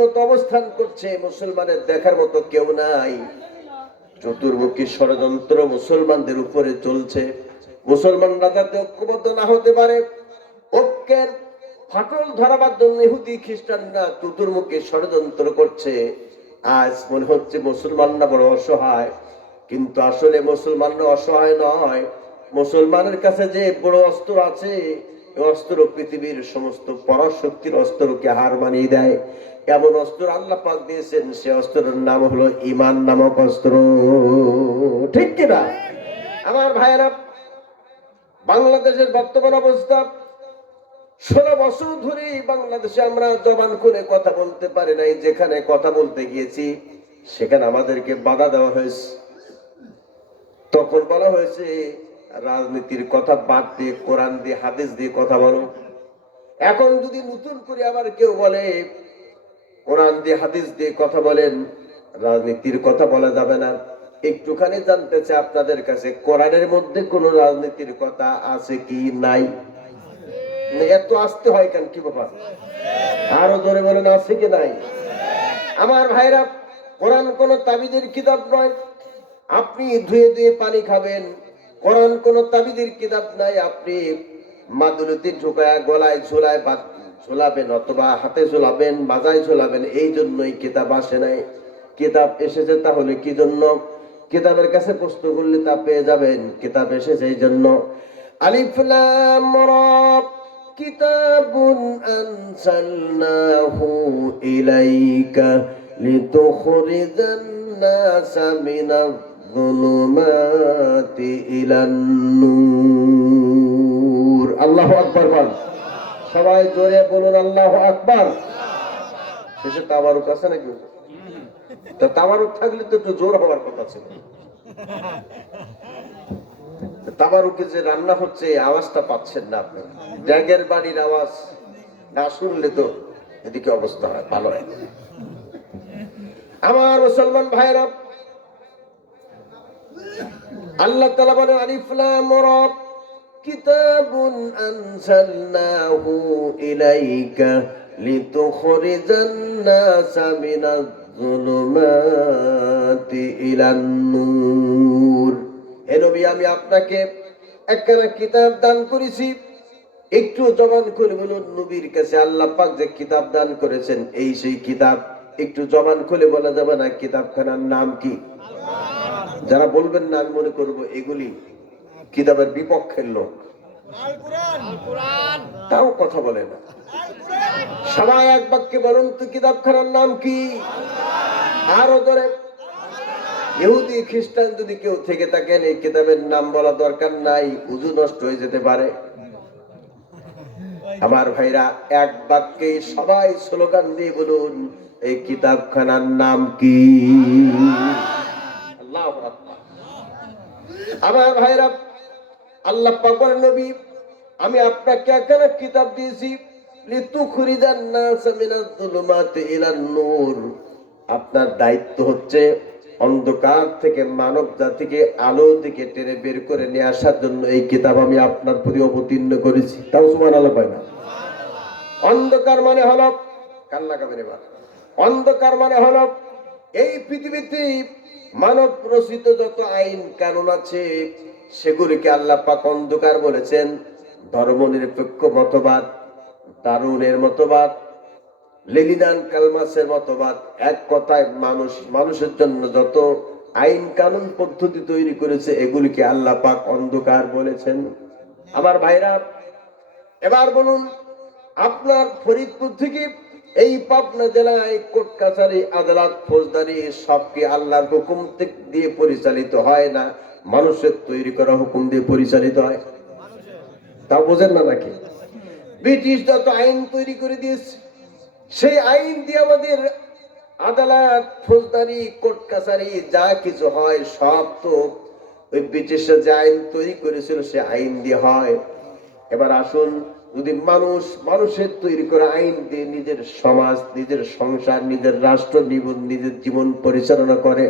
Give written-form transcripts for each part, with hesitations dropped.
মতো অবস্থান করছে, মুসলমানের দেখার মতো কেউ নাই। চতুর্মুখী ষড়যন্ত্র মুসলমানদের উপরে চলছে। মুসলমানরা যাতে ঐক্যবদ্ধ না হতে পারে, ঐক্যের ফাটল ধরাবার জন্য ইহুদি খ্রিস্টানরা চতুর্মুখী ষড়যন্ত্র করছে। আজ মনে হচ্ছে মুসলমানরা বড় অসহায়, কিন্তু আসলে মুসলমানরা অসহায় নয়। মুসলমানের কাছে যে বড় অস্ত্র আছে, অস্ত্র পৃথিবীর সমস্ত পরাশক্তির অস্ত্রকে হার মানিয়ে দেয়। এমন অস্ত্র আল্লাহ পাক দিয়েছেন, সে অস্ত্রের নাম হলো ঈমান নামক অস্ত্র। ঠিক কিনা আমার ভাইয়েরা? বাংলাদেশের বর্তমান অবস্থা, 16 বছর ধরে বাংলাদেশে আমরা জবান খুলে কথা বলতে পারি নাই। যেখানে কথা বলতে গিয়েছি সেখানে আমাদেরকে বাধা দেওয়া হয়েছে। তখন বলা হয়েছে রাজনীতির কথা বাদ দিয়ে কোরআন দিয়ে হাদিস দিয়ে কথা বলো। এখন যদি নতুন করে আবার কেউ বলে কোরআন দিয়ে হাদিস দিয়ে কথা বলেন, রাজনীতির কথা বলা যাবে না, একটুখানি জানতে চাই আপনাদের কাছে, কোরআনের মধ্যে কোন রাজনীতির কথা আছে কি নাই? এত আসতে হয় কেন? কি ব্যাপার? আরো ধরে বলেন, আছে কি নাই? আমার ভাইরা, কোরআন কোন তাবিজের কিতাব নয়। আপনি ধুয়ে ধুয়ে পানি খাবেন। কোরআন কোন তাবিজের কিতাব নাই। আপনি মাদুলিতে ঢুকায় গলায় ঝোলায় ঝোলাবেন, অথবা হাতে ঝোলাবেন, মাজায় ঝোলাবেন, এই জন্যই কিতাব আসে নাই। কিতাব এসেছে তাহলে কি জন্য? কিতাবের কাছে প্রশ্ন করলে তা পেয়ে যাবেন। কিতাব এসেছে এই জন্য। আলিফ লাম রা, কিতাবুন আনসালনাহু ইলাইকা লিতুখরিজান নাসা মিনাজ যুলুমাতি ইলান নূর। আল্লাহু আকবার বল। সবাই জোরে বলুন আল্লাহু আকবার। শেষে তাবারুক আছে নাকি? তা তাবারুক থাকলে তো একটু জোর হওয়ার কথা ছিল। তাবারুকে যে রান্না হচ্ছে আওয়াজটা পাচ্ছেন না আপনি, ব্যাগের বাড়ির আওয়াজ না শুনলে তো এদিকে অবস্থা হয় ভালো হয়। আমার মুসলমান ভাইরা, আল্লাহ তাআলা বলেন আলিফ লাম রা, কিতাবুন আনসালনাহু ইলাইকা লিতুখরিজান নাসা মিনাজ যুলুমাতি ইলান নূর। হে নবী, আমি আপনাকে একখানা কিতাব দান করেছি। একটু জবান খুলে বলুন, নবীর কাছে আল্লাহ পাক যে কিতাব দান করেছেন এই সেই কিতাব। একটু জবান খুলে বলা যাবে না কিতাবখানার নাম কি? যারা বলবেন না, আমি মনে করবো এগুলি কিতাবের বিপক্ষের লোক, তাও কথা বলে না। সবাই এক বাক্যে বলুন তো কিতাবখানার নাম কি? আরো ধরে। ইহুদি খ্রিস্টান যদি কেউ থেকে থাকেন, এই কিতাবের নাম বলা দরকার নাই, উযু নষ্ট হয়ে যেতে পারে। আমার ভাইরা, এক বাক্যে সবাই স্লোগান দিয়ে বলুন, এই কিতাবখানার নাম কি? আল্লাহু আকবার। আমার ভাইরা, আল্লাহ পাক বলেন, নবী আমি আপনাকে একখানা কিতাব দিয়েছি, লিতুখরিজান নাসা মিনাজ যুলুমাতি ইলান নূর। আপনার দায়িত্ব হচ্ছে অন্ধকার থেকে মানব জাতিকে আলো দিকে টেনে বের করে নিয়ে আসার জন্য এই কিতাব আমি আপনার প্রতি অবতীর্ণ করেছি। তাও সুবহানাল্লাহ পায় না? অন্ধকার মানে হলো, কান্না কাবেন এবার, অন্ধকার মানে হলো এই পৃথিবীতে মানব রচিত যত আইন কানুন আছে সেগুলিকে আল্লাহ পাক অন্ধকার বলেছেন। ধর্মনিরপেক্ষ মতবাদ, দারুনের মতবাদ, লেনিন কালমাসের মতবাদ, এক কথায় মানুষের জন্য যত আইন কানুন পদ্ধতি তৈরি করেছে এগুলিকে আল্লাহ পাক অন্ধকার বলেছেন। আমার ভাইরা, এবার বলুন, আপনার ফরিদপুর থেকে এই পাবনা জেলায় কোর্ট কাছারি আদালত ফৌজদারি সব কি আল্লাহর হুকুম দিয়ে পরিচালিত হয় না মানুষের তৈরি করা হুকুম দিয়ে পরিচালিত হয়? তা বোঝেন না নাকি? ব্রিটিশ যত আইন তৈরি করে দিয়েছে সেই আইন দিয়ে আমাদের আদালত ফৌজদারি কোর্ট কাছারি যা কিছু হয় সব তো ওই ব্রিটিশরা যে আইন তৈরি করেছিল সে আইন দিয়ে হয়। এবার আসুন, যদি মানুষের তৈরি করা আইন দিয়ে নিজের সমাজ, নিজের সংসার, নিজের রাষ্ট্র, নিজের জীবন পরিচালনা করে,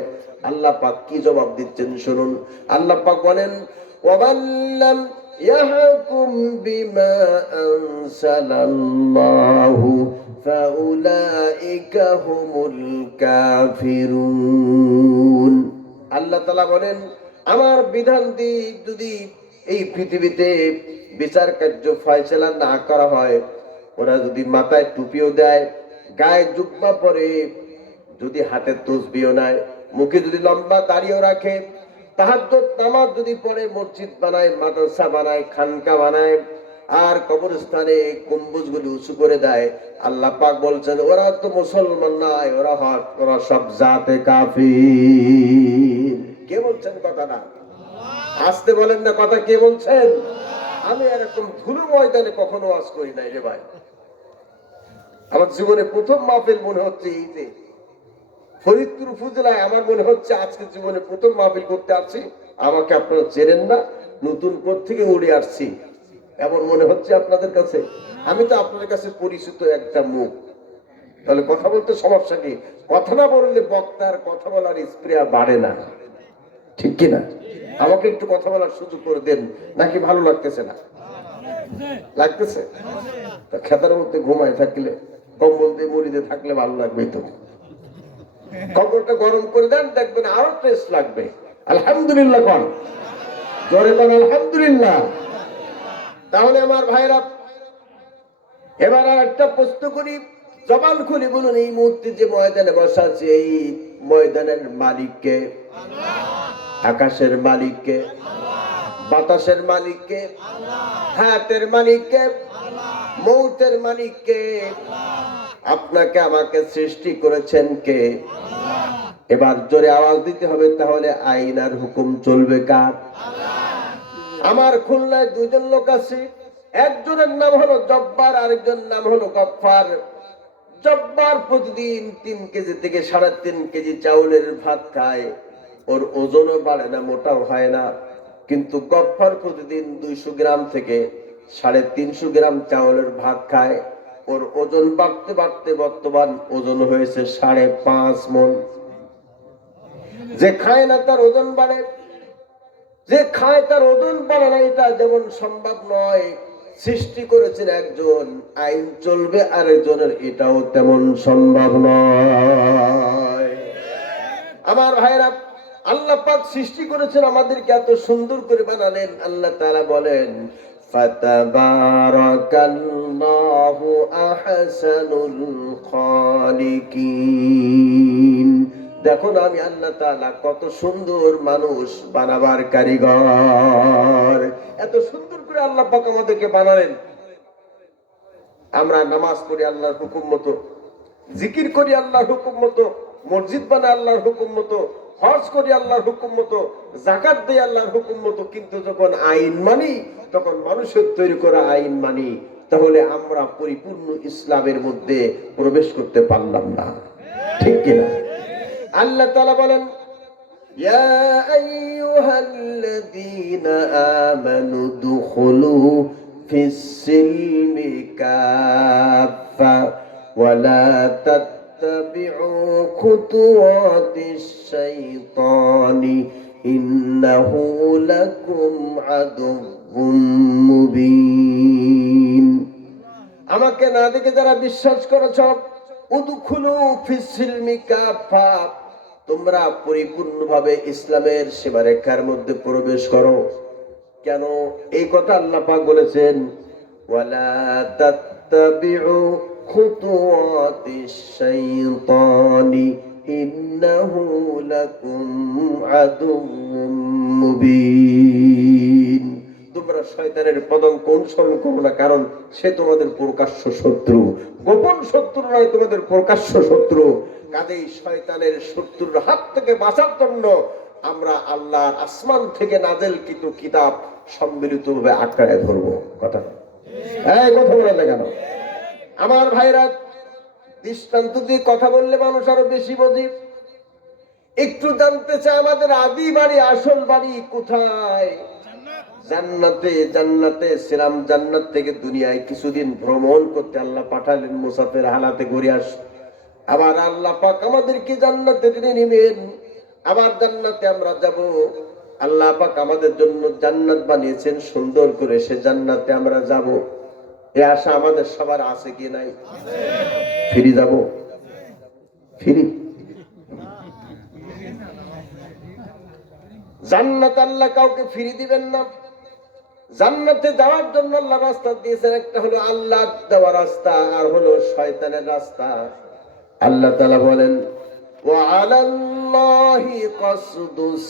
আল্লাহ পাক কি জবাব দিচ্ছেন শুনুন। আল্লাহ পাক বলেন, ওয়াল্লাম ইয়াহকুম বিমা আনসালাল্লাহু ফাউলাইকা হুমুল কাফিরুন। আল্লাহ তাআলা বলেন, আমার বিধান দিয়ে যদি এই পৃথিবীতে বিচার কার্য ফয়সালা না করা হয়, ওরা যদি মাথায় টুপিও দেয়, গায়ে জুব্বা পরে, যদি হাতে তসবিও নেয়, মুখে যদি লম্বা দাড়িও রাখে, তাহাজ্জুদ নামাজ যদি পড়ে, মসজিদ বানায়, মাদ্রাসা বানায়, খানকা বানায়, আর কবরস্থানে গম্বুজগুলো উঁচু করে দেয়, আল্লাহ পাক বলছেন ওরা তো মুসলমান নয়, ওরা সব জাতে কাফির। কে বলছেন কথাটা? আসতে বলেন না, কথা কে বলছেন? আমি এরকম ধুলো ময়দানে কখনো ওয়াজ করি নাই রে ভাই। আমার জীবনে প্রথম মাহফিল মনে হচ্ছে এই যে ফরিদপুর উপজেলায়, আমার মনে হচ্ছে আজকে জীবনে প্রথম মাহফিল করতে আসছি। আমাকে আপনারা চেনেন না, নতুন পর থেকে উড়ে আসছি এমন মনে হচ্ছে আপনাদের কাছে। আমি তো আপনাদের কাছে পরিচিত একটা মুখ, তাহলে কথা বলতে সমস্যা কি? কথা না বললে বক্তার কথা বলার স্প্রিয়া বাড়ে না, ঠিক কিনা? আমাকে একটু কথা বলার সুযোগ করে দেন, নাকি ভালো লাগতেছে না? লাগতেছে? খেতার মধ্যে ঘুমায় থাকলে, কম্বল দিয়ে মুড়িতে থাকলে ভালো লাগবে তো। কম্বলটা গরম করে দেন, দেখবেন আরো টেস্ট লাগবে। আলহামদুলিল্লাহ কর, জোরে কর আলহামদুলিল্লাহ। তাহলে আমার ভাইরা, এবার আর একটা প্রশ্ন করি, জবান খুলে বলুন, এই মুহূর্তে যে ময়দানে বসা আছে, এই ময়দানের মালিককে? আকাশের মালিককে? বাতাসের মালিককে? হায়াতের মালিককে? মৌতের মালিককে? আপনাকে আমাকে সৃষ্টি করেছেন কে? এবার জোরে আওয়াজ দিতে হবে, তাহলে আইন আর হুকুম চলবে কার? আমার খুলনায় দুইজন লোক আছে, একজনের নাম হলো জব্বার, আরেকজন নাম হলো গফফার। জব্বার প্রতিদিন 3 কেজি থেকে 3.5 কেজি চাউলের ভাত খায়, ওর ওজনও বাড়ে না, মোটাও হয় না। কিন্তু গফফার প্রতিদিন 200 গ্রাম থেকে 350 গ্রাম চাউলের ভাত খায়, ওর ওজন বাড়তে বাড়তে বর্তমান ওজন হয়েছে 5.5 মণ। যে খায় না তার ওজন বাড়ে, যে খায় তার ওজন বাড়ে না, এটা যেমন সম্ভব নয়, সৃষ্টি করেছেন একজন, আইন চলবে আরেকজনের, এটাও তেমন সম্ভব নয়। আমার ভাইরা, আল্লাহ পাক সৃষ্টি করেছেন, আমাদেরকে এত সুন্দর করে বানালেন। আল্লাহ তাআলা বলেন, ফাতাবারাকাল্লাহু আহসানুল খালিকিন। দেখো না, আমি আল্লাহ তাআলা কত সুন্দর মানুষ বানাবার কারিগর। এত সুন্দর করে আল্লাহ পাক আমাদেরকে বানালেন। আমরা নামাজ পড়ি আল্লাহর হুকুম মতো, জিকির করি আল্লাহর হুকুম মতো, মসজিদ বানাই আল্লাহর হুকুম মতো, হজ করি আল্লাহর হুকুম মতো, যাকাত দেই আল্লাহর হুকুম মতো। কিন্তু যখন আইন মানি, তখন মানুষের তৈরি করা আইন মানি, তাহলে আমরা পরিপূর্ণ ইসলামের মধ্যে প্রবেশ করতে পারলাম না, ঠিক কিনা? আল্লাহ তাআলা বলেন, ইয়া আইয়ুহাল্লাযীনা আমানু দুখুলু ফিস সিলমি কাফা ওয়া লা তাত্তাবিউ খুতুওয়াতিশ শাইতানি ইন্নাহু লাকুম আদুউম মুবিন। আমাকে না দেখে যারা বিশ্বাস করেছ, উদখুলু ফিস সিলমি কাফা, তোমরা পরিপূর্ণভাবে ইসলামের সীমারেখার মধ্যে প্রবেশ করো। কেন এই কথা আল্লাহ পাক বলেছেন? ওয়ালা তাত্তাবিউ খুতুওয়াতিশ শাইতানি ইন্নাহু লাকুম আদুউম মুবিন। তোমরা শয়তানের পদাঙ্ক অনুসরণ করো না, কারণ সে তোমাদের প্রকাশ্য শত্রু। গোপন শত্রু নয়, তোমাদের প্রকাশ্য শত্রু। কাজেই শয়তানের শত্রুর হাত থেকে বাঁচার জন্য আমরা আল্লাহর আসমান থেকে নাযিলকৃত কিতাব সম্মিলিত ভাবে আঁকড়ে ধরবো। কথা এই কথা বলে না কেন? আমার ভাইরা, দৃষ্টান্ত দিয়ে কথা বললে মানুষ আরো বেশি বোঝে। একটু জানতে চায় আমাদের আদি বাড়ি, আসল বাড়ি কোথায়? জান্নাতে। জান্নাতে ছিলাম, জান্নাত থেকে দুনিয়ায় কিছুদিন ভ্রমণ করতে আল্লাহ পাঠালেন, মুসাফির হালাতে ঘুরে আস। আবার আল্লাহ পাক আমাদেরকে জান্নাতে টেনে নেবেন, আবার জান্নাতে আমরা যাব। আল্লাহ পাক আমাদের জন্য জান্নাত বানিয়েছেন সুন্দর করে, সে জান্নাতে আমরা যাব। এ আশা আমাদের সবার আছে কি নাই? ফিরে যাব, ফিরি। জান্নাত আল্লাহ কাউকে ফিরে দিবেন না। জান্নাতে যাওয়ার জন্য আল্লাহ রাস্তা দিয়েছেন, একটা হলো আল্লাহ দেওয়া রাস্তা, আর হলো শয়তানের রাস্তা। আল্লাহ তাআলা বলেন, ওয়া আলাল্লাহি কাসদুস